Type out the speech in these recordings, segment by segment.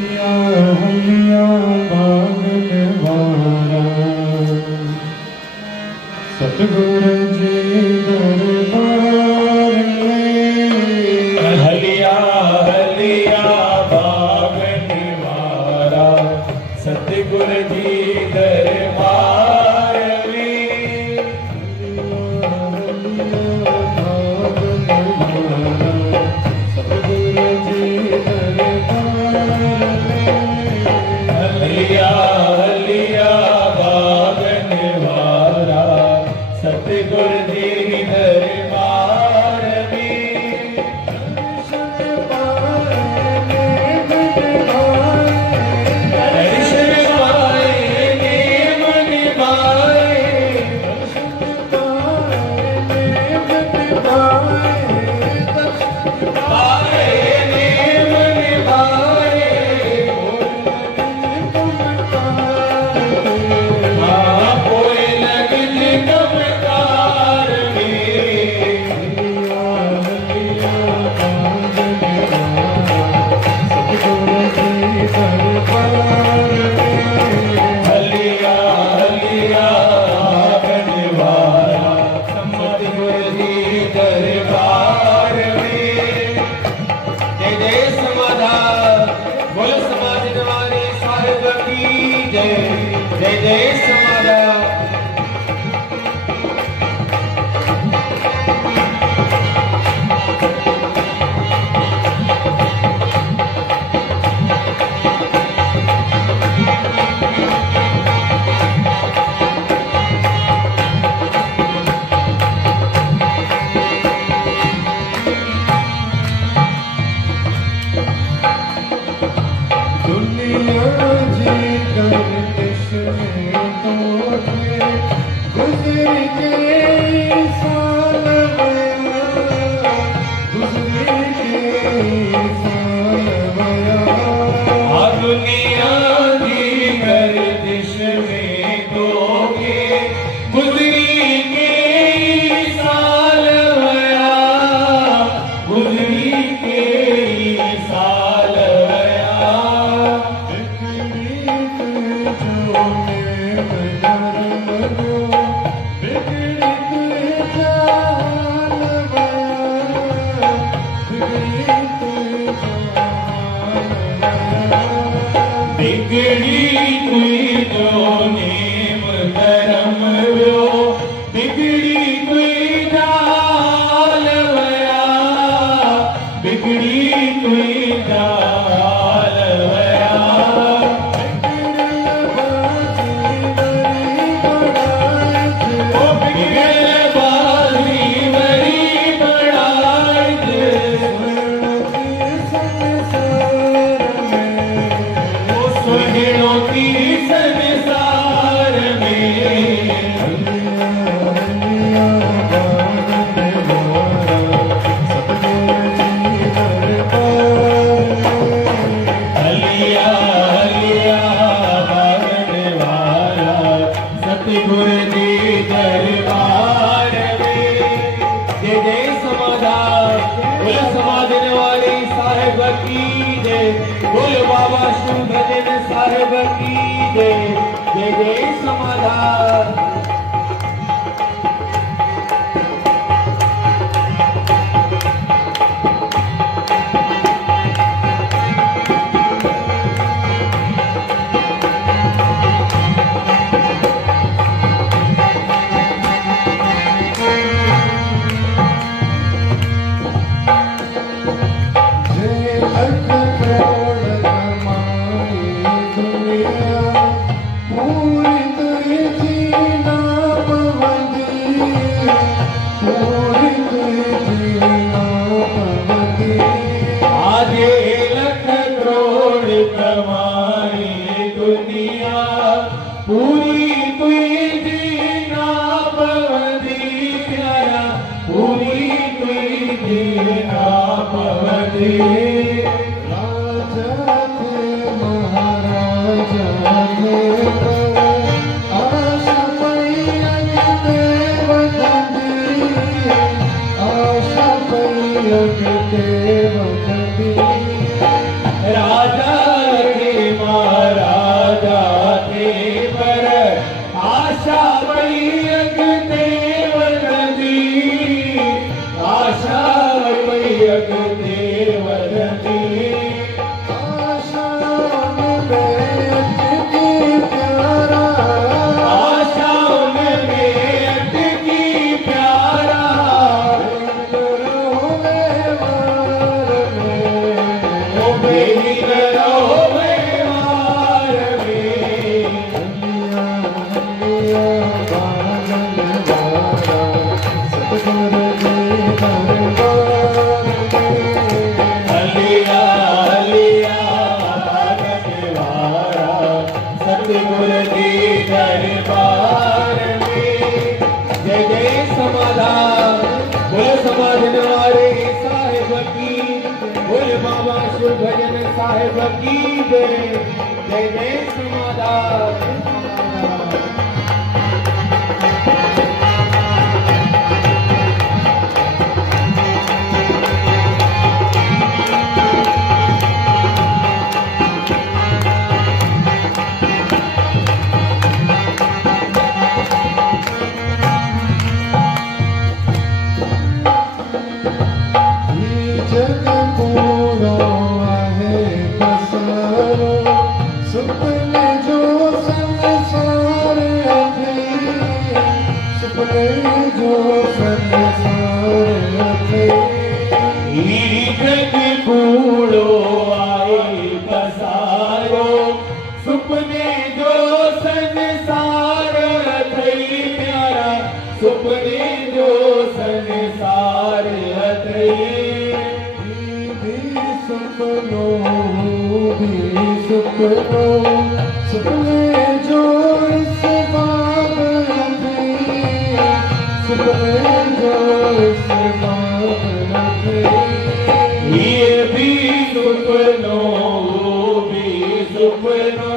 हलिया बागन वारा सतगुरु जी दरबार में हलिया हलिया बागन वारा सतगुरु जी दरबार में हलिया हलिया बागन वारा सतगुरु जी दरबार में दर्शन पाए ने मन भाए पाए ने मन भाए हाँ कोई लगन कमकार हलिया हलिया बागन वारा सतगुरु जी दरबार में जय जय समाधान बोल समाज निवारी साहिब की जय जय जय समाधान दुनिया जी गर्दिश में तोड़े गुजर के साल गया गुजर के साल गया दुनिया की गर्दिश में दोगे गुजरी के साल गया गुजरी के साल गया बिगड़ी कोई जो नेम धर्म व्यो बिगड़ी कोई चाल वया बिगड़ी कोई चाल वया ओ बिगड़ बाजी बड़ी बड़ाई सुहेड़ों की संसार हलिया हलिया बागन वारा सतगुरु जी दरबार में जय जय समाधान बोल समाधन वाली साहिब की जय बोल बाबा शुभदन साहिब की जय जय जय समाधान जय लख करोड़ कमाई दुनिया पूरी तुझी ना मेरी करो व्यवहार में हलिया हलिया बागन वाला सतगुर जी दरबार में जय जय समाधान बोल समाधन वाले साहेब की बोल बाबा शिव भजन साहेब की जय जय जय समाधान जग पूरो आहे पसारो सुपने जो संसार अथे सुपने जो संसार अथे जग कूड़ो आए पसारो सुपने जो संसार अथई प्यारा सुपने जो संसार अथई सुपनो सुपने जो इस बाब अथे सुपने जो इस बाब अथे ये भी सुपनो वो भी सुपनो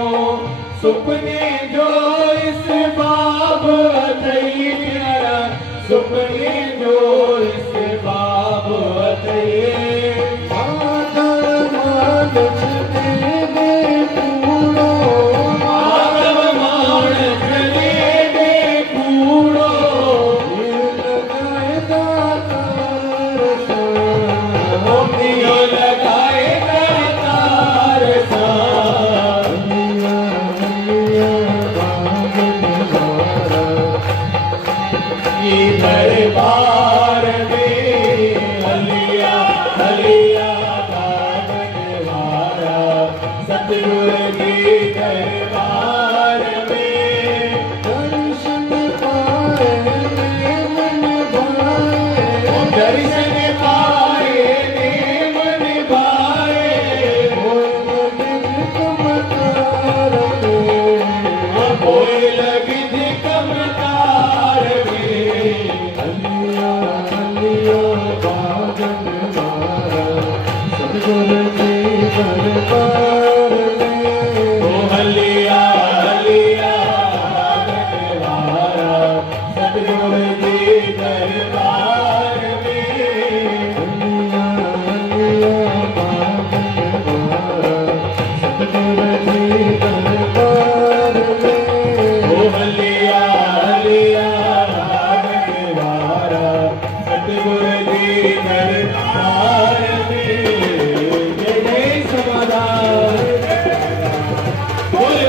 सुपने जो इस बाब अथई प्यारा सुपने जो इस बाब अथई मानव मानस दे दे कूड़ो मोतियो लगाए तार सा ये दरबार में हलिया हलिया बागन वाला सतगुर जी दरबार में दर्शन पाए मन भाए दर्शन पाए ने मन भाए कोई लगित कमकार में ओ हलिया हलिया बागन वाला सतगुर जी दरबार में ओ हलिया हलिया बागन वाला सतगुर जी दरबार में जय जय समाधान बोल